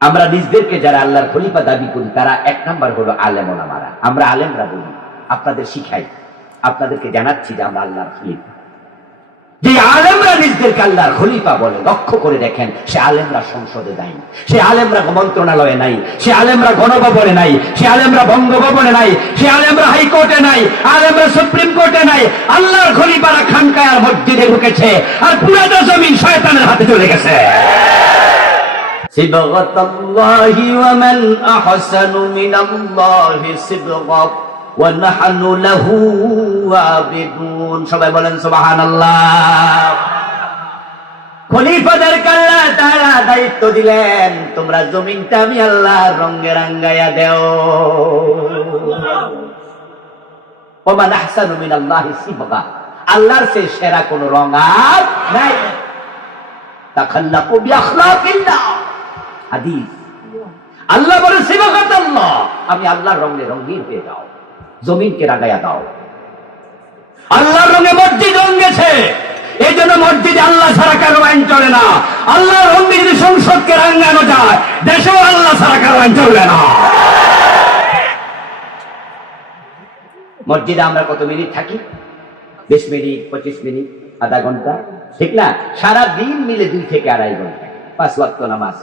আমরা নিজদেরকে যারা আল্লাহর খলিফা দাবি করি তারা এক নাম্বার হলো আলেম ওলামারা। আমরা আলেমরা বলি, আপনাদের শিখাই, আপনাদেরকে জানাচ্ছি যে আমরা আল্লাহর খলিফা। যে আলেমরা নিজদেরকে আল্লাহর খলিফা বলে, লক্ষ্য করে দেখেন, সে আলেমরা সংসদে নাই, সে আলেমরা মন্ত্রণালয়ে নাই, সে আলেমরা গণভবনে নাই, সে আলেমরা বঙ্গভবনে নাই, সে আলেমরা হাইকোর্টে নাই, আলেমরা সুপ্রিম কোর্টে নাই। আল্লাহর খলিফারা খানকায় আর মসজিদে ঢুকেছে, আর পুরাটা জমিন শয়তানের হাতে চলে গেছে। সিবগাতুল্লাহি ওয়া মান আহসানু মিনাল্লাহি সিবগা ওয়া নাহনু লাহু আবিদুন। সবাই বলেন সুবহানাল্লাহ। খলিফাদেরকে আল্লাহ তাআলা দায়িত্ব দিলেন, তোমরা জমিনটা আমি আল্লাহর রঙে রাঙ্গাইয়া দেও। ওয়া মান আহসানু মিনাল্লাহি সিবগা, আল্লাহর চেয়ে সেরা কোন রং আর নাই। তাখাল্লাকু বিআখলাকিল্লাহ, হাদিস। আল্লাহ বলে সিবগাতুল্লাহ, আমি আল্লাহর রঙে রঙিন হয়ে যাও, জমিনকে রাগাইয়া দাও। আল্লাহর রঙে মসজিদ রঙেছে, এই জন্য মসজিদে আল্লাহ ছাড়া কারো আইন চলে না। আল্লাহর রঙে যদি সংসদকে রাঙানো যায়, দেশেও আল্লাহ ছাড়া কারো আইন চলবে না। মসজিদে আমরা কত মিনিট থাকি? 20 মিনিট, 25 মিনিট, আধা ঘন্টা, ঠিক না? সারা দিন মিলে 2 থেকে 2.5 ঘন্টা 5 ওয়াক্ত নামাজ।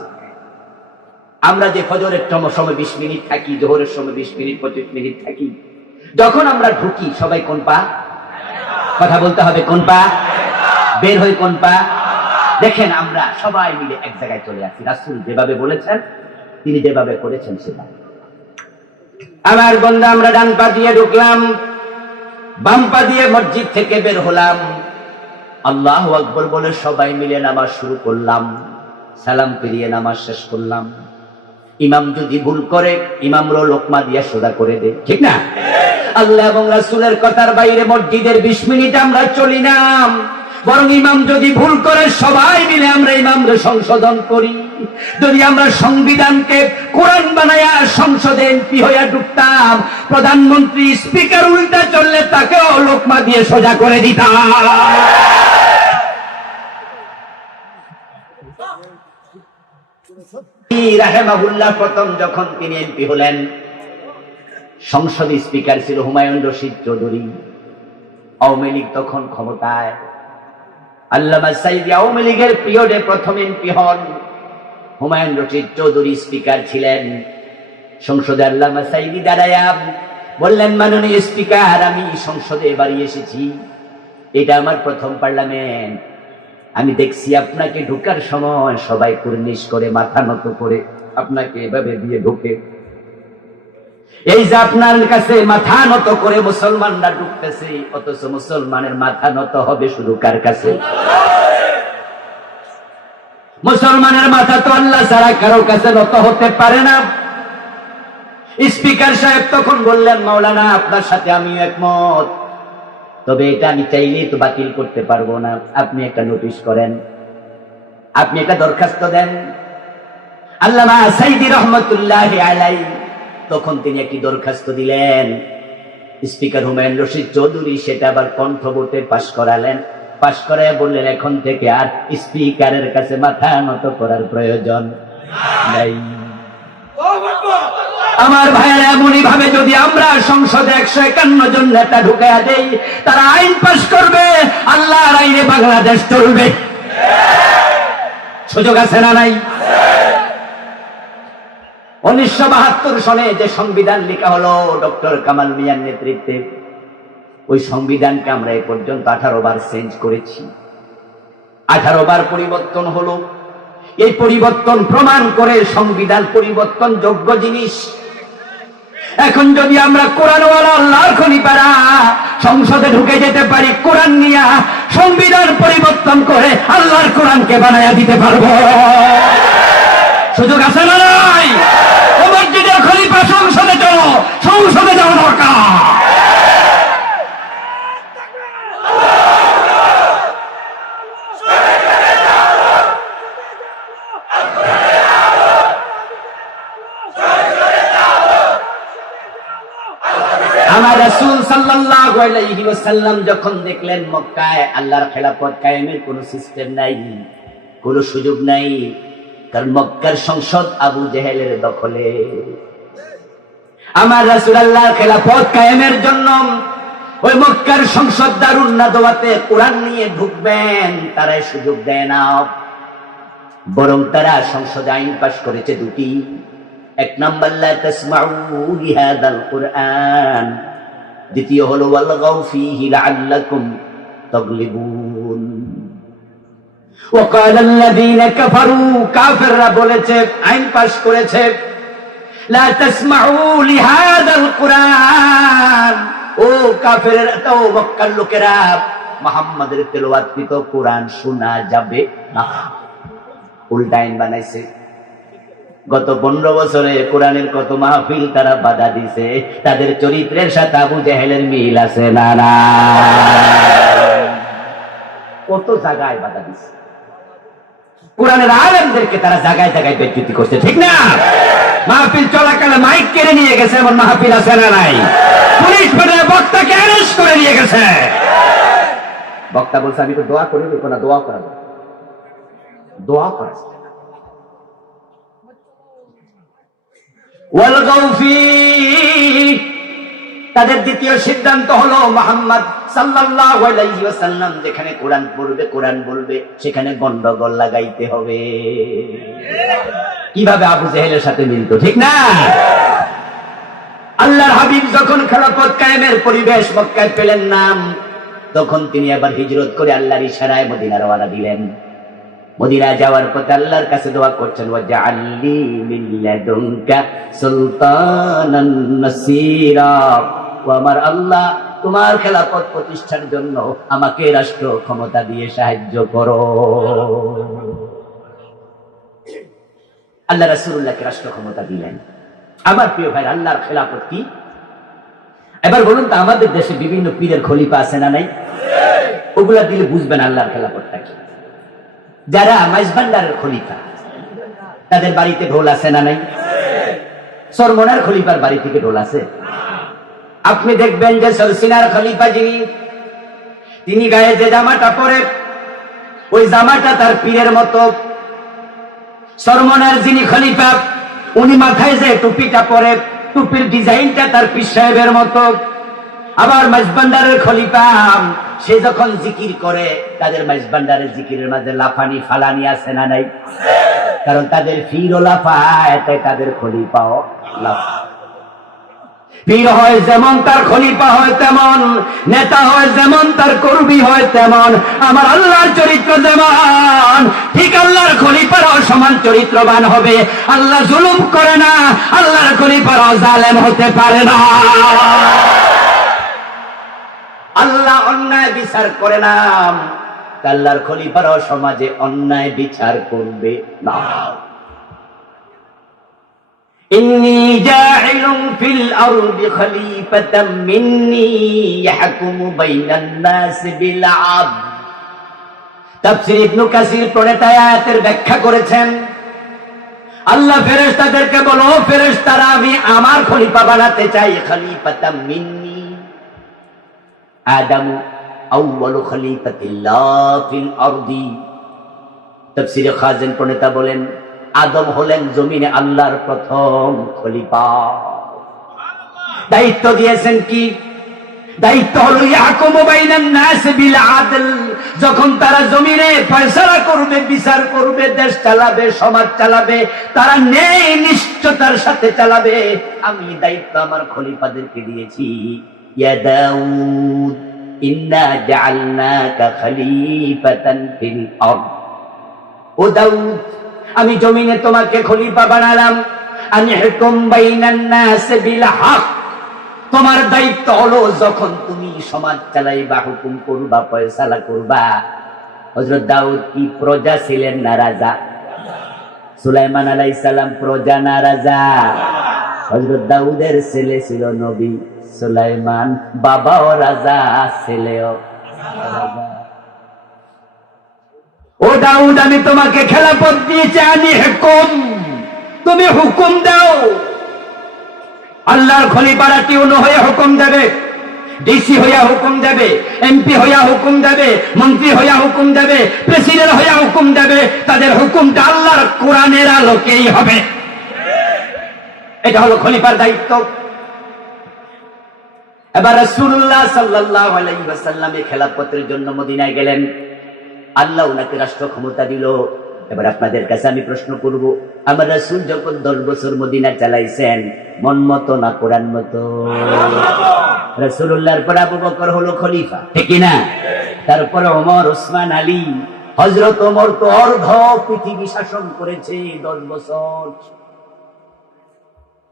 আমরা যে ফজরের সময় 20 মিনিট থাকি, জোহরের সময় 20 মিনিট, 25 মিনিট থাকি। যখন আমরা ঢুকি সবাই কোন পা? কথা বলতে হবে, কোন পা? বের হই কোন পা? দেখেন আমরা সবাই মিলে এক জায়গায় চলে আসি। রাসূল যেভাবে বলেছেন, তিনি যেভাবে করেছেন সেটা। আমার বন্ধু, আমরা ডান পা দিয়ে ঢুকলাম, বাম পা দিয়ে মসজিদ থেকে বের হলাম, আল্লাহু আকবার বলে সবাই মিলে নামাজ শুরু করলাম, সালাম ফিরিয়ে নামাজ শেষ করলাম। ইমাম যদি ভুল করে, ইমামরও লোকমা দিয়ে সোজা করে দে, ঠিক না? আল্লাহ এবং রাসূলের কথার বাইরে মসজিদের 20 মিনিট আমরা চলি না, বরং ইমাম যদি ভুল করে সবাই মিলে আমরা ইমামরে সংশোধন করি। যদি আমরা সংবিধানকে কোরআন বানায়া সংসদে এমপি হইয়া ঢুকতাম, প্রধানমন্ত্রী স্পিকার উল্টা চললে তাকেও লোকমা দিয়ে সোজা করে দিতাম। রাহেমাহুল্লাহ প্রথম যখন তিনি এমপি হলেন, সংসদে স্পিকার ছিল হুমায়ুন রশিদ চৌধুরী। আওয়ামী লীগ তখন ক্ষমতায়। আল্লামা সাইদি আওয়ামী লীগের পিরিয়ডে প্রথম এমপি হন। হুমায়ুন রশিদ চৌধুরী স্পিকার ছিলেন। সংসদে আল্লামা সাইদি দাঁড়ায়া বললেন, মাননীয় স্পিকার, আমি সংসদে এবারই এসেছি, এটা আমার প্রথম পার্লামেন্ট। আমি দেখছি আপনাকে ঢোকার সময় সবাই কুর্নিশ করে, মাথা নত করে আপনাকে এভাবে দিয়ে ঢোকে। এই যে আপনার কাছে মাথা নত করে মুসলমানরা ঢুকতেছে, অথচ মুসলমানের মাথা নত হবে শুধু কার কাছে? মুসলমানের মাথা তো আল্লাহ ছাড়া কারো কাছে নত হতে পারে না। স্পিকার সাহেব তখন বললেন, মাওলানা, আপনার সাথে আমি একমত, তবে এটা আমি চাইলেই তো বাতিল করতে পারবো না। আপনি একটা নোটিশ করেন, আপনি একটা দরখাস্ত দেন। আল্লামা সাইদি রহমতুল্লাহি আলাইহি তখন তিনি একটি দরখাস্ত দিলেন। স্পিকার হুমায়ুন রশিদ চৌধুরী সেটা আবার কণ্ঠ ভোটে পাশ করালেন। পাশ করায় বললেন, এখন থেকে আর স্পিকারের কাছে মাথা নত করার প্রয়োজন নাই। আমার ভাইয়েরা, এমনই ভাবে যদি আমরা সংসদে 151 জন নেতা ঢুকাইয়া দেই, তারা আইন পাশ করবে, আল্লাহর আইনে বাংলাদেশ চলবে। সুযোগ আছে না নাই? 1972 সনে যে সংবিধান লেখা হলো ডক্টর কামাল মিয়ার নেতৃত্বে, ওই সংবিধানকে আমরা এ পর্যন্ত 18 বার চেঞ্জ করেছি, 18 বার পরিবর্তন হলো। এই পরিবর্তন প্রমাণ করে সংবিধান পরিবর্তন যোগ্য জিনিস। এখন যদি আমরা কোরআনওয়ালা আল্লাহর খলিফারা সংসদে ঢুকে যেতে পারি কোরআন নিয়া, সংবিধান পরিবর্তন করে আল্লাহর কোরআনকে বানায়া দিতে পারবো। সুযোগ আছে না নাই? মসজিদের খলিফা সংসদে চলো, সংসদে যাওয়া দরকার। আমার রাসূল সাল্লাল্লাহু আলাইহি ওয়াসাল্লাম যখন দেখলেন মক্কায় আল্লাহর খেলাফত কায়েমের কোনো সিস্টেম নাই, কোনো সুযোগ নাই, কারণ মক্কার সংসদ আবু জেহেলের দখলে। আমার রাসূলুল্লাহর খেলাফত কায়েমের জন্য ওই মক্কার সংসদ দারুন নাদওয়াতে কোরআন নিয়ে ঢুকবেন, তারাই সুযোগ দেয় না, বরং তারা সংসদে আইন পাশ করেছে দুটি। এক নাম্বার লা তাসমাউ লিহাযাল কুরআন, দ্বিতীয় হলো ওয়ালগাউ ফীহি লাআল্লাকুম তাগলিবুন। وقال الذين كفروا কাফেররা বলেছে, আইন পাশ করেছে, লা তাসমাউ লিহাযাল কুরআন, ও কাফেররা, ও মক্কার লোকেরা, মুহাম্মাদের তেলাওয়াতকৃত কোরআন শোনা যাবে না। উল্টা আইন বানাইছে। গত 15 বছরে কোরআনের কত মাহফিল তারা বাধা দিছে, তাদের চরিত্রের সাথে আবু জেহেলের মিল আছে না? না, কত জায়গায় বাধা দিছে। কোরআনের আলেমদেরকে তারা জায়গায় জায়গায় বেজ্জতি করছে, ঠিক না? মাহফিল চলাকালে মাইক কেড়ে নিয়ে গেছে, এমন মাহফিল আছে না নাই? পুলিশ ফেলে বক্তাকে অ্যারেস্ট করে নিয়ে গেছে। বক্তা বলছে আমি তো দোয়া করি, না দোয়া করাবো, দোয়া করা। তাদের দ্বিতীয় সিদ্ধান্ত হলো মুহাম্মদ সাল্লাল্লাহু আলাইহি ওয়াসাল্লাম যেখানে কোরআন পড়বে, কোরআন বলবে, সেখানে গন্ডগোল লাগাইতে হবে। কিভাবে আবু জেহেলের সাথে মিলত, ঠিক না? আল্লাহর হাবিব যখন খেলাফত কায়েমের পরিবেশ মক্কায় পেলেন না, তখন তিনি আবার হিজরত করে আল্লাহর ইশারায় মদিনা রওনা দিলেন। মদিনা যাওয়ার পথে আল্লাহর কাছে দোয়া করছেন, ওয়াজআলনি মিন লাদুনকা সুলতানান নাসীরা, ও আমার আল্লাহ, তোমার খেলাফত প্রতিষ্ঠার জন্য আমাকে রাষ্ট্র ক্ষমতা দিয়ে সাহায্য করো। আল্লাহ রাসূলুল্লাহকে রাষ্ট্র ক্ষমতা দিলেন। আমার প্রিয় ভাই, আল্লাহর খেলাফত কি? এবার বলুন তো, আমাদের দেশে বিভিন্ন পীরের খলিফা আছে না নাই? ওগুলা দিলে বুঝবেন আল্লাহর খেলাফতটা কি। যারা মাইজভান্ডারের খলিফা, তাদের বাড়িতে ঢোল আছে না নাই? সরমনার খলিফার বাড়ি থেকে ঢোল আছে? আপনি দেখবেন যে সরসিনার খলিফা যিনি, তিনি গায়ে যে জামাটা পরে, ওই জামাটা তার পীরের মতো। সরমনার যিনি খলিফা, উনি মাথায় যে টুপিটা পরে, টুপির ডিজাইনটা তার পীর সাহেবের মতো। আবার মাইজভান্ডারের খলিফা, সে যখন জিকির করে, তাদের মাইজভান্ডারের জিকিরের মাঝে লাফানি ফালানি আছে না নাই? কারণ তাদের পীরও লাফায়, তাই তাদের খলিফাও লাফায়। পীর হয় যেমন তার খলিফা হয় তেমন, নেতা হয় যেমন তার কর্মী হয় তেমন। আমার আল্লাহর চরিত্র যেমন, ঠিক আল্লাহর খলিফারও সমান চরিত্রবান হবে। আল্লাহ জুলুম করে না, আল্লাহর খলিফারও জালেম হতে পারে না। আল্লাহ অন্যায় বিচার করে না, আল্লাহর খলিফারও সমাজে অন্যায় বিচার করবে না। ইন্নী জাইলুন ফিল আরদি খলিফাতাম মিন্নী ইয়াহকুমু বাইনান নাস বিল আদল। তাফসীর ইবনে কাসির প্রণেতা আয়াতের ব্যাখ্যা করেছেন, আল্লাহ ফেরেশতাদেরকে বলো, ফেরেশতারা আমি আমার খলিফা বানাতে চাই। খলিফাতাম মিন্নী, আদম আউয়ালু খলিফাতিল্লাহ ফিল আরদি। তাফসীরে খাজিন প্রণেতা বলেন, আদম হলেন জমিনে আল্লাহর প্রথম খলিফা। দায়িত্ব দিয়েছেন কি? দায়িত্ব হলো ইয়াহকুমু বাইনান নাস বিল আদল। যখন তারা জমিনে ফয়সালা করবে, বিচার করবে, দেশ চালাবে, সমাজ চালাবে, তারা ন্যায় নিষ্ঠতার সাথে চালাবে। আমি দায়িত্ব আমার খলিফাদেরকে দিয়েছি। ইয়া দাউদ ইন্না জাআলনাকা খলিফাতান ফিল আরদ। ও দাউদ, আমি জমিনে তোমাকে খলিফা বানালাম। আনহুকুম বাইনান নাস বিল হক। তোমার দায়িত্ব হলো যখন তুমি সমাজ চালাইবা, হুকুম করবা, ফয়সালা করবা। হযরত দাউদ কি প্রজা ছিলেন না রাজা? সুলাইমান আলাইহিস সালাম প্রজা না রাজা? হযরত দাউদের ছেলে ছিল নবী সুলাইমান, বাবাও রাজা, ছেলেও রাজা। ও দাউদ, আমি তোমাকে খেলাফত দিয়েছি। আমি হুকুম, তুমি হুকুম দাও। আল্লাহর খলিফারা টিউন হয়ে হুকুম দেবে, ডিসি হইয়া হুকুম দেবে, এমপি হইয়া হুকুম দেবে, মন্ত্রী হইয়া হুকুম দেবে, প্রেসিডেন্ট হইয়া হুকুম দেবে, তাদের হুকুমটা আল্লাহর কোরআনের আলোকেই হবে। এটা হলো খলিফার দায়িত্ব। এবার রাসূলুল্লাহ সাল্লাল্লাহু আলাইহি ওয়াসাল্লাম খেলাফতের জন্য মদিনায় গেলেন। আল্লাহ ওনাকে রাষ্ট্র ক্ষমতা দিল। এবার আপনাদের কাছে আমি প্রশ্ন করব, আমার রাসূল যখন 10 বছর মদিনা চালাইছেন, মন মতো না কোরআন মতো? রাসূলুল্লাহর পর আবু বকর হলো খলিফা, ঠিক কি না? তারপরে ওমর, ওসমান, আলী, হযরত ওমর তো অর্ধ পৃথিবী শাসন করেছে 10 বছর।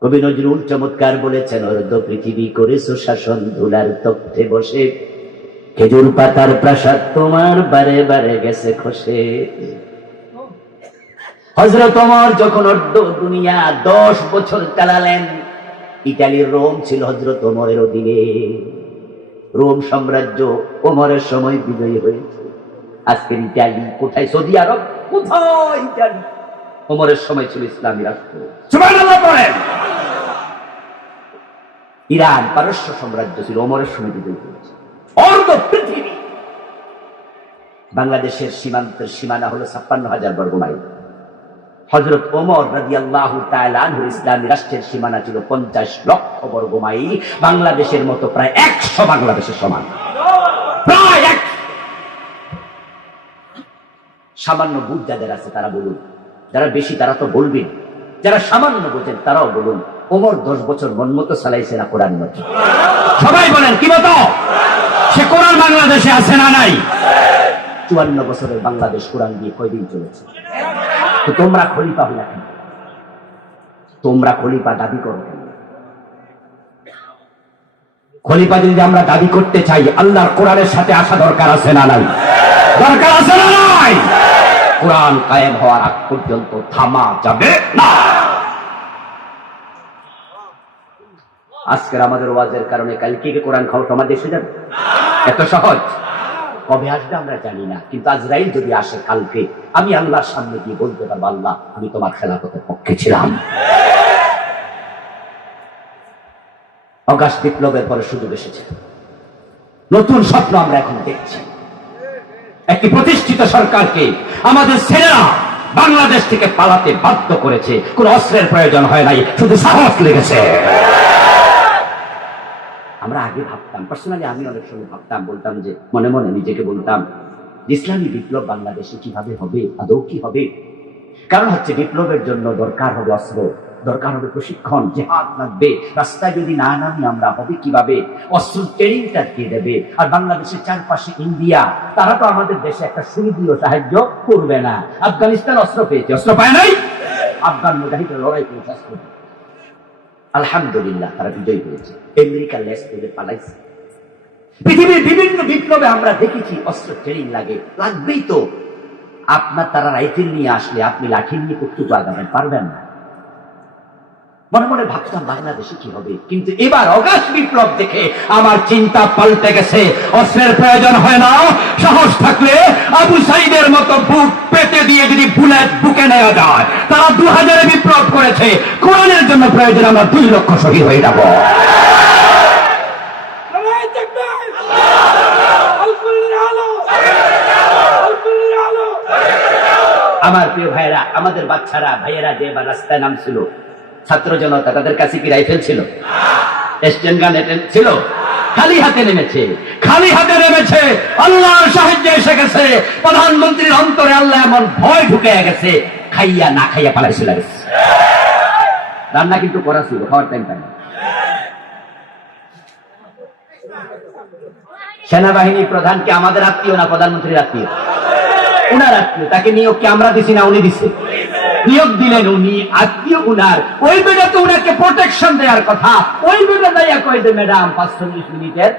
কবি নজরুল চমৎকার বলেছেন, অর্ধ পৃথিবী করেছো শাসন, ধুলার তপ্তে বসে, খেজুর পাতার প্রাসাদ তোমার বারে বারে গেছে খসে। হযরত ওমর যখন অর্ধ দুনিয়া 10 বছর চালালেন, ইতালির রোম ছিল হযরত ওমরের অধীনে। রোম সাম্রাজ্য ওমরের সময় বিজয়ী হয়েছে। আজকের ইতালি কোথায়? সৌদি আরব কোথায়? ইতালি ওমরের সময় ছিল ইসলামী রাষ্ট্র। সুবহানাল্লাহ বলেন। ইরান পারস্য সাম্রাজ্য ছিল, ওমরের সময় বিজয়ী হয়েছে। অর্ধ পৃথিবী। বাংলাদেশের সীমান্তের সীমানা হলো ৫৬,০০০ বর্গ মাইল। হযরত ওমর রাদিয়াল্লাহু তাআলা আনহু ইসলামী রাষ্ট্রের সীমানা ছিল ৫০ লক্ষ বর্গ মাইল। বাংলাদেশের মতো প্রায় ১০০ বাংলাদেশের সমান, প্রায় ১০০। সামান্য বুঝ যাদের আছে তারা বলুন, যারা বেশি তারা তো বলবেন, যারা সামান্য বোঝেন তারাও বলুন, ওমর 10 বছর মন মতো চালাইছে না কোরআন মতো? সবাই বলেন কি মতো? সে কোরআন বাংলাদেশে আছে না নাই? ৫৪ বছরের বাংলাদেশ কোরআন দিয়ে কয়দিন চলেছে? তো তোমরা খলিফা হইলা কেন? তোমরা খলিফা দাবি করো কেন? খলিফা যদি আমরা দাবি করতে চাই, আল্লাহর কোরআনের সাথে আসা দরকার আছে না নাই? দরকার আছে না নাই? কোরআন কায়েম হওয়ার আগ পর্যন্ত থামা যাবে না। আজকের আমাদের ওয়াজের কারণে কালকে কোরআন খাওয়া সমাজে এসে যাবে? এত সহজ? কবে আসবে আমরা জানি না, কিন্তু আজরাইল যদি আসে কালকে, আমি আল্লাহর সামনে গিয়ে বলতে পারবো, আল্লাহ আমি তোমার খেলাফতের পক্ষে ছিলাম। অগাস্ট বিপ্লবের পরে সুযোগ এসেছে, নতুন স্বপ্ন আমরা এখন দেখছি। একটি প্রতিষ্ঠিত সরকারকে আমাদের ছেলেরা বাংলাদেশ থেকে পালাতে বাধ্য করেছে। কোন অস্ত্রের প্রয়োজন হয় নাই, শুধু সাহস লেগেছে। আমরা আগে ভাবতাম, পার্সোনালি আমি অনেক সময় ভাবতাম, বলতাম যে মনে মনে নিজেকে বলতাম, ইসলামী বিপ্লব বাংলাদেশে কিভাবে হবে, আদৌ কি হবে? কারণ হচ্ছে বিপ্লবের জন্য দরকার হবে অস্ত্র, দরকার হবে প্রশিক্ষণ, জিহাদ লাগবে। রাস্তায় যদি না নামি আমরা, হবে কিভাবে? অস্ত্র ট্রেনিংটা দিয়ে দেবে। আর বাংলাদেশের চারপাশে ইন্ডিয়া, তারা তো আমাদের দেশে একটা সুবিধীয় সাহায্য করবে না। আফগানিস্তান অস্ত্র পেয়েছে, অস্ত্র পায় নাই। আফগান মুজাহিদরা লড়াই করেছে অস্ত্র, আলহামদুলিল্লাহ তারা বিজয়ী হয়েছে। আমেরিকা লেস তুলে পালাইছে। পৃথিবীর বিভিন্ন বিপ্লবে আমরা দেখেছি অস্ত্র ট্রেনিং লাগে, লাগবেই তো। আপনার তারা রাইফেল নিয়ে আসলে আপনি লাঠি নিয়ে কর্তৃত্ব আগাবেন পারবেন না। মনে মনে ভাবতাম বাংলাদেশে কি হবে, কিন্তু এবার অগাস্ট বিপ্লব দেখে আমার চিন্তা পাল্টে গেছে। অস্ত্রের প্রয়োজন হয় না, সাহস থাকলে আবু সাইদের মতো বুক পেতে দিয়ে যদি বুলেট বুকে নেওয়া যায়। তারা 2000-এ বিপ্লব করেছে, কোরআনের জন্য প্রয়োজন আমরা 2 লক্ষ শহীদ হয়ে যাব। আমার প্রিয় ভাইয়েরা, আমাদের বাচ্চারা ভাইয়েরা যে বা রাস্তায় নামছিল, ছাত্র জনতা, তাদের কাছে কি রাইফেল ছিল? স্টেন গান ছিল? খালি হাতে নেমেছে, খালি হাতে নেমেছে। আল্লাহর সাহায্য এসে গেছে। প্রধানমন্ত্রীর অন্তরে আল্লাহ এমন ভয় ঢুকে গেছে, খাইয়া না খাইয়া পালাইছিল। রান্না কিন্তু করা ছিল, খাওয়ার টাইম পাই। সেনাবাহিনী প্রধানকে আমাদের আত্মীয় না প্রধানমন্ত্রীর আত্মীয়? উনার আত্মীয়। তাকে নিয়োগ কি আমরা দিছি না উনি দিছে? নিয়োগ দিলেন উনি, আত্মীয় উনার। ওই বেটা তো উনাকে প্রোটেকশন দেওয়ার কথা। ওই বেটা দাইয়া কই যে ম্যাডাম 45 মিনিটের।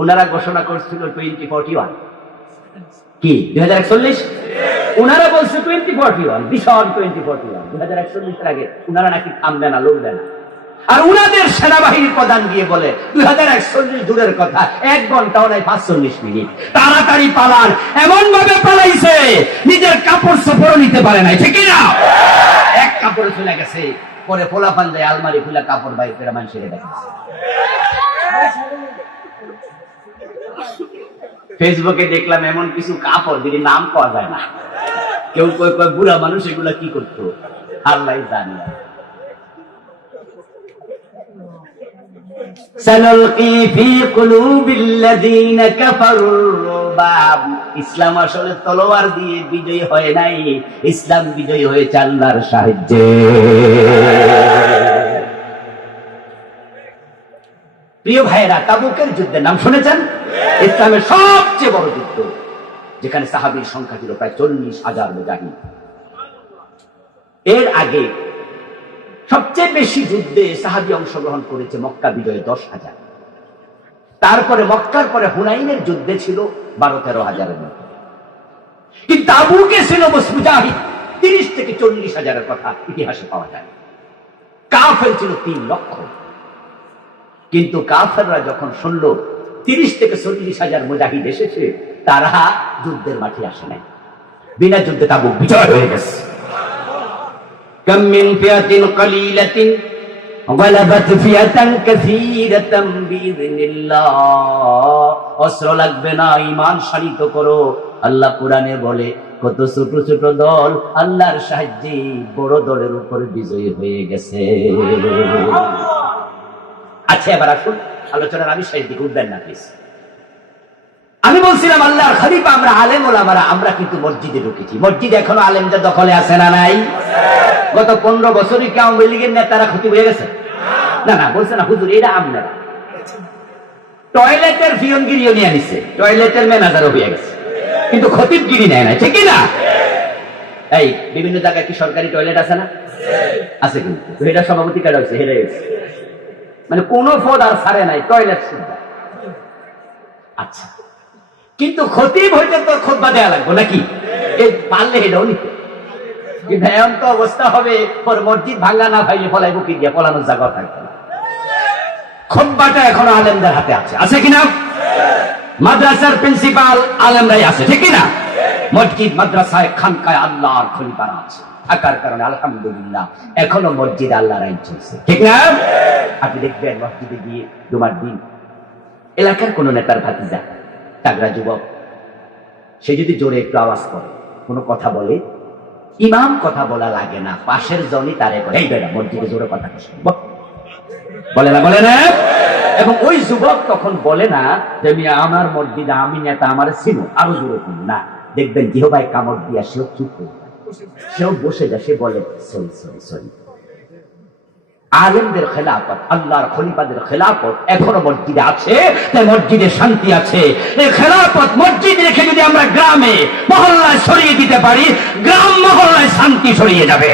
ওনারা ঘোষণা করছিল 2041, কি 2041? ওনারা বলছে 2041, ভীষণ 2041। 2041 এর আগে ওনারা নাকি থামবে না, লড়বে না। আর উনাদের সেনাবাহিনীর প্রধান গিয়ে বলে 2041 দূরের কথা, 1 ঘন্টাও নাই, 45 মিনিট। তাড়াতাড়ি পালান। এমন ভাবে পালাইছে নিজের কাপড় চোপড় নিতে পারে নাই, ঠিক না? এক কাপড়ে চলে গেছে। পরে পোলাপান যায় আলমারি খুলে কাপড় বাইর করে মানুষের দেখে। ফেসবুকে দেখলাম এমন কিছু কাপড় যদি নাম পাওয়া যায় না, কেউ কয় কয় বুড়া মানুষ এগুলা কি করতো, আল্লাহ জানে। ইসলাম আসলে তলোয়ার দিয়ে বিজয়ী হয় নাই, ইসলাম বিজয়ী হয়েছে আল্লাহর সাহায্যে। প্রিয় ভাইয়েরা, তাবুকের যুদ্ধের নাম শুনেছেন? ইসলামের সবচেয়ে বড় যুদ্ধ, যেখানে সাহাবীর সংখ্যা ছিল প্রায় 40,000 মুজাহিদ। এর আগে সবচেয়ে বেশি যুদ্ধে সাহাবী অংশগ্রহণ করেছে মক্কা বিজয়ে 10,000। তারপরে মক্কার পরে হুনাইনের যুদ্ধে ছিল 12-13,000-এর মতো। কিন্তু তাবুকে ছিল মুজাহিদ 30 থেকে 40,000-এর কথা ইতিহাসে পাওয়া যায়। কাফের ছিল 3 লক্ষ। কিন্তু কাফেররা যখন শুনল 30 থেকে 40,000 মুজাহিদ এসেছে, তারা যুদ্ধের মাঠে আসে নাই। বিনা যুদ্ধে তাবুক বিজয় হয়ে গেছে। কাম মিন ফিয়াতিন কালিলাতিন গালাবাত ফিয়াতান কাসীরাতাম বিইযনিল্লাহ। অস্ত্র লাগবে না, ঈমান শানিত করো। আল্লাহ কোরআনে বলে কত ছোট ছোট দল আল্লাহর সাহায্যে বড় দলের উপর বিজয়ী হয়ে গেছে। আচ্ছা, এবার আসুন আলোচনার আমি শেষ দিকে উঠবেন না প্লিজ। আমি বলছিলাম আল্লাহর খলিফা আমরা আলেম ওলামারা আমরা কিন্তু মসজিদে ঢুকেছি। মসজিদ এখনো আলেমদের দখলে আছে না নাই? গত 15 বছরই কি আওয়ামী লীগের নেতারা খতিব হয়ে গেছে? না না, বলছে না হুজুর এটা আপনারা। টয়লেটের ফিয়নগিরিও নিয়ে নিছে, টয়লেটের ম্যানেজারও হয়ে গেছে, কিন্তু খতিবগিরি নেয় না, ঠিক না? এই বিভিন্ন জায়গায় কি সরকারি টয়লেট আছে না? আছে, কিন্তু এটা সভাপতি কাটা হয়েছে, হেরে গেছে, মানে কোন পদ আর ছাড়ে নাই, টয়লেট সুবিধা। আচ্ছা, কিন্তু খতিব হইতে তো খুতবা দেয়া লাগবে নাকি? পারলে এটাও নিতে। কিন্তু এমন তো অবস্থা হবে পর মসজিদ ভাঙ্গা না ভাইলে ফলাইব কি দিয়ে, পলানোর জায়গা থাকবে না। খুতবাটা এখনো আলেমদের হাতে আছে, আছে কিনা? মাদ্রাসার প্রিন্সিপাল আলেমরাই আছে, ঠিক কিনা? মসজিদ মাদ্রাসায় খানকায় আল্লাহর খলিফারা আছে থাকার কারণে আলহামদুলিল্লাহ এখনো মসজিদ আল্লাহর আইন চলছে, ঠিক না? আপনি দেখবেন মসজিদে গিয়ে জুমার দিন এলাকার কোন নেতার ভাতিজা তাগড়া যুবক, সে যদি জোরে একটু আওয়াজ করে, কোনো কথা বলে, ইমাম কথা বলা লাগে না, পাশের জনই তারে করে এই বেটা মসজিদে জোরে কথা বলে না, বলে না। এবং ওই যুবক তখন বলে না যে আমার মসজিদে আমি নেতা, আমার ছিল আরো জোরে না, দেখবেন জিহবায় কামড় দিয়া সেও চুপ করে, সেও বসে যায়, সে বলে সরি সরি সরি। আলেমদের খেলাফত, আল্লাহর খলিফাদের খেলাফত এখনো মসজিদে আছে, তাই মসজিদে শান্তি আছে। এই খেলাফত মসজিদ রেখে যদি আমরা গ্রামে মহল্লায় ছড়িয়ে দিতে পারি, গ্রাম মহল্লায় শান্তি ছড়িয়ে যাবে।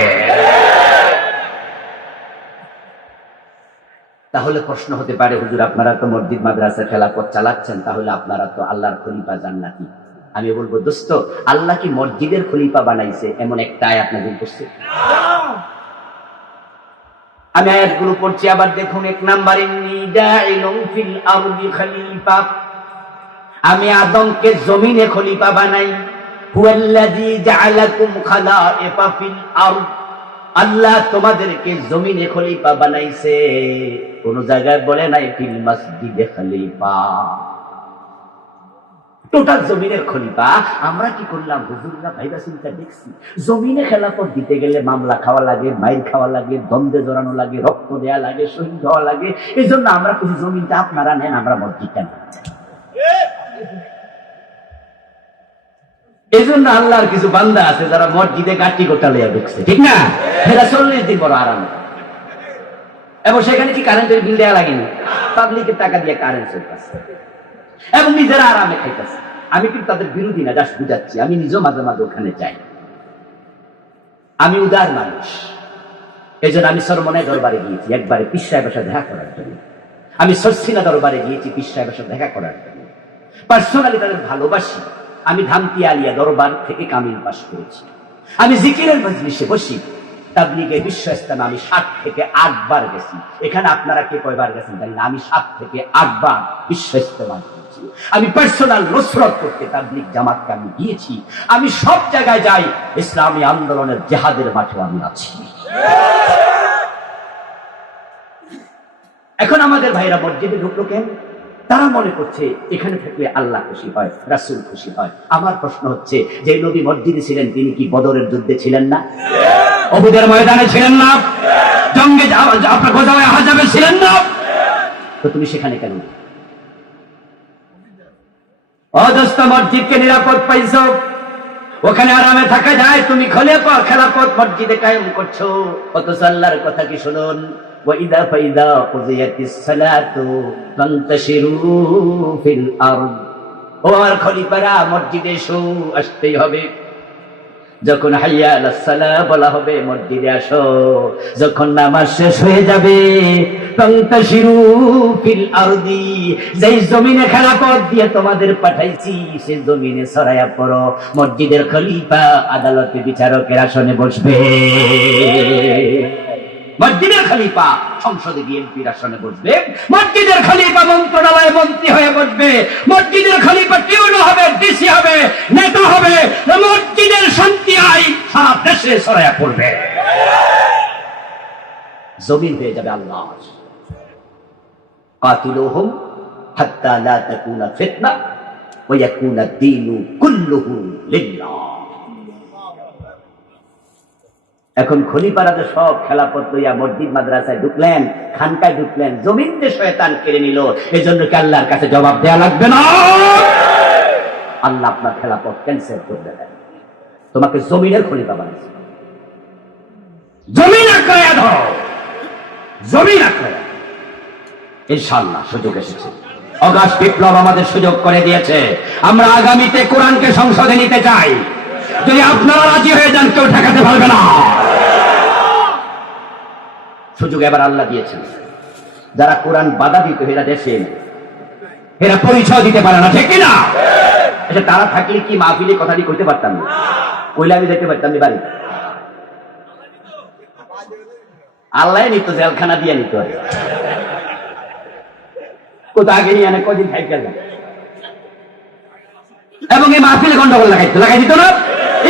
তাহলে প্রশ্ন হতে পারে, হুজুর আপনারা তো মসজিদ মাদ্রাসা খেলাফত চালাচ্ছেন, তাহলে আপনারা তো আল্লাহর খলিফা জান্নাতি। আমি বলবো দোস্ত, আল্লাহ কি মসজিদের খলিফা বানাইছে এমন একটা আয়াত নাযিল করছে? আমি আয়াতগুলো পড়ছি, আবার দেখুন। 1 নম্বরে ফিল আরদি খলিফা, আমি আদমকে জমিনে খলিফা বানাই। হুয়াল্লাযী জাআলাকুম খালাইফা ফিল আরদ, আল্লাহ তোমাদেরকে জমিনে খলিফা বানাইছে, কোন জায়গায় বলে নাই ফিল মসজিদে খলিফা। টোটাল জমিনের খলিফা। আমরা কি করলাম হুজুররা ভাইবা চিন্তা দেখছি, জমিনে খেলাফত দিতে গেলে মামলা খাওয়া লাগে, মাইর খাওয়া লাগে, দ্বন্দ্বে জড়ানো লাগে, রক্ত দেয়া লাগে, শহীদ হওয়া লাগে। এই জন্য আমরা কিছু জমিনটা আপনারা নেন, আমরা মসজিদটা নেন। এই জন্য আল্লাহর কিছু বান্দা আছে যারা মসজিদে গাটি গোটা লইয়া ঢুকছে, ঠিক না? এরা 40 দিন বড় আরাম, এবং সেখানে কি কারেন্টের বিল দেওয়া লাগেনি, পাবলিকের টাকা দিয়ে কারেন্ট চলতেছে এবং নিজেরা আরামে খাইতেছে। আমি কিন্তু তাদের বিরোধী না, জাস্ট বুঝাচ্ছি। আমি নিজেও মাঝে মাঝে ওখানে যাই, আমি উদার মানুষ। এই জন্য আমি সরমনায় দরবারে গিয়েছি একবারে পীর সাহেবের সাথে দেখা করার জন্য, আমি সরসিনা দরবারে গিয়েছি পীর সাহেবের সাথে দেখা করার জন্য, পার্সোনালি তাদের ভালোবাসি। আমি ধামতি আলিয়া দরবার থেকে কামিল পাশ করেছি। আমি জিকিরের মজলিসে বসি, তাবলীগে বিশ্ব ইস্তেমা আমি 7 থেকে 8 বার গেছি। এখানে আপনারা কে কয়বার গেছেন জানি না, আমি 7 থেকে 8 বার বিশ্ব ইস্তেমা করেছি। আমি পার্সোনাল নসরত করতে তাবলীগ জামাতকে আমি গিয়েছি। আমি সব জায়গায় যাই, ইসলামী আন্দোলনের জিহাদের মাঠে আমি আছি। এখন আমাদের ভাইরা মসজিদে ঢুকলো কেন? তারা মনে করছে এখানে থাকলে আল্লাহ খুশি হয়, রাসূল খুশি হয়। আমার প্রশ্ন হচ্ছে, যে নবী মসজিদে ছিলেন তিনি কি বদরের যুদ্ধে ছিলেন না? উহুদের ময়দানে ছিলেন না? জঙ্গে আপনার গজাওয়ে আহজাবে ছিলেন না? তো তুমি সেখানে কেন? অদস্ত মসজিদকে নিরাপদ পাইছো, ওখানে আরামে থাকা যায়, তুমি খেলাফত মসজিদে কায়েম করছো। অথচ আল্লাহর কথা কি শুনুন, ওয়াইদা ফাইদা কুযিয়াতিস সালাতু ফান্তাশিরু ফিল আরদ। ও আমার খলিফারা, মসজিদে এসো, আসতেই হবে। যখন হাইয়া আলাস সালাহ বলা হবে মসজিদে আসো, যখন নামাজ শেষ হয়ে যাবে ফান্তাশিরু ফিল আরদি, যেই জমিনে খেলাফত দিয়ে তোমাদের পাঠাইছি সেই জমিনে ছড়ায়া পড়ো। মসজিদের খলিফা আদালতে বিচারকের আসনে বসবে, মসজিদের খলিফা সংসদে বিএনপির আসনে বসবে, মসজিদের খলিফা মন্ত্রণালয়ে মন্ত্রী হয়ে বসবে, মসজিদের খলিফা টিউনো হবে, ডিসি হবে, নেতা হবে। মসজিদের শান্তি আইন সারা দেশে ছড়ায়া পড়বে, জমিন হয়ে যাবে আল্লাহর। কাতিলুহুম হাত্তা লা তাকুনা ফিতনা ওয়া ইয়াকুনা দ্বীনু কুল্লুহু লিল্লাহ। এখন খলিফারা তো সব খেলাফত লইয়া মসজিদ মাদ্রাসায় ঢুকলেন, খানকায় ঢুকলেন, জমিন যে শয়তান কেড়ে নিল। এজন্য কি আল্লাহর কাছে জবাব দেয়া লাগবে না? আল্লাহ আপনার খেলাফত ক্যান্সেল করে দেন, তোমাকে জমিনের খলিফা বানাইছে। জমিন আঁকড়াইয়া ধরো, জমিন আঁকড়াইয়া। ইনশাআল্লাহ সুযোগ এসেছে, অগাস্ট বিপ্লব আমাদের সুযোগ করে দিয়েছে। আমরা আগামীতে কোরআনকে সংসদে নিতে চাই। যদি আপনারা রাজি হয়ে যান, কেউ ঠেকাতে পারবে না। সুযোগ এবার আল্লাহ দিয়েছেন। যারা কোরআন বাধা দিত এরা দেশে, এরা পরিচয় দিতে পারে না, ঠিক কিনা? আচ্ছা, তারা থাকলে কি মাহফিলে কথাটি কইতে পারতাম না? কইলে আমি দেখতে পারতাম বাড়ি। আল্লাহ নিত, জেলখানা দিয়ে নিত। কোথা আগে নিয়ে আনে, কদিন খাই গেল। এবং এই মাহফিলে গন্ডগোল লাগাই দিত না,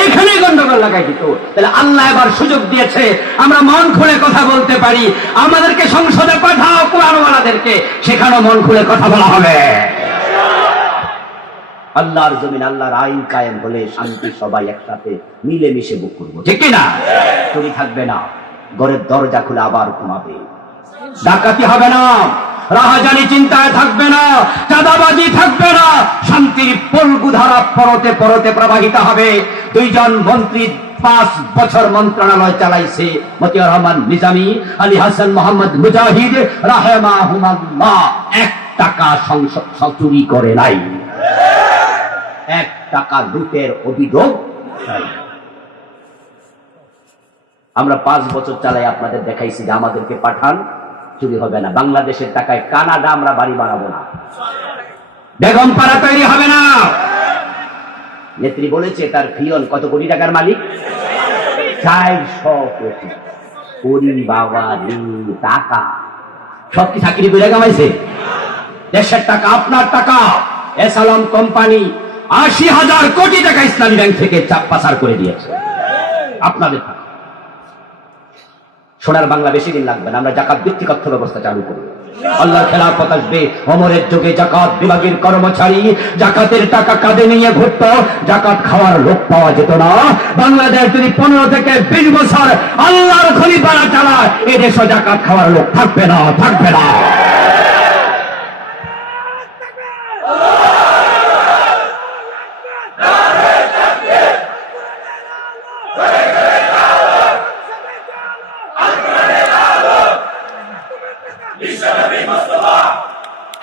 এখানে গন্ডগোল লাগাই দিত। তাহলে আল্লাহ এবার সুযোগ দিয়েছে, আমরা মন খুলে কথা বলতে পারি। আমাদেরকে সংসদে পাঠাও, কোরআনওয়ালাদেরকে, সেখানেও মন খুলে কথা বলা হবে। আল্লাহর জমিন, আল্লাহর আইন কায়েম হলে শান্তি, সবাই একসাথে মিলেমিশে বুক করবো, ঠিক কিনা? চুরি থাকবে না, ঘরের দরজা খুলে আবার ঘুমাবে, ডাকাতি হবে না, রাহাজানি চিন্তায় থাকবে না, চাঁদাবাজি থাকবে না, শান্তির পলগুধারা পরতে পরতে প্রবাহিত হবে। দুইজন মন্ত্রী 5 বছর মন্ত্রণালয় চালাইছে, মতিউর রহমান নিজামী, আলী হাসান মোহাম্মদ মুজাহিদ রাহিমাহুল্লাহ। 1 টাকা সংসদ চুরি করে নাই, 1 টাকা লুটের অভিযোগ নাই। আমরা 5 বছর চালাই আপনাদের দেখাইছি যে আমাদেরকে পাঠান, চুরি হবে না। বাংলাদেশের টাকায় কানাডা আমরা বাড়ি বানাবো না, বেগম পাড়া তৈরি হবে না। নেত্রী বলেছে তার ফিয়ন কত কোটি টাকার মালিক, 400 কোটি। ওরে বাবা রে, টাকা সব কি চাকরি করে কামাইছে? দেশের টাকা, আপনার টাকা। এসালাম কোম্পানি 80,000 কোটি টাকা ইসলামী ব্যাংক থেকে চাপ পাচার করে দিয়েছে, আপনাদের টাকা। সোনার বাংলা বেশি দিন লাগবে না, আমরা জাকাত ভিত্তিক অর্থ ব্যবস্থা চালু করব। আল্লাহর খেলাফত আসবে। ওমরের যুগে জাকাত বিভাগের কর্মচারী জাকাতের টাকা কাঁধে নিয়ে ঘুরত, জাকাত খাওয়ার লোক পাওয়া যেত না। বাংলাদেশ যদি 15 থেকে 20 বছর আল্লাহর খলিফারা চালায়, এই দেশে জাকাত খাওয়ার লোক থাকবে না, থাকবে না।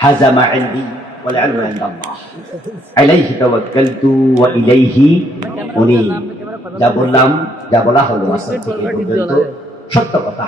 هذا ما عندي والعلم عند الله عليه توكلت وإليه أنيب। যা বললাম, যা বলা হলো আজকে থেকে পর্যন্ত সত্য কথা।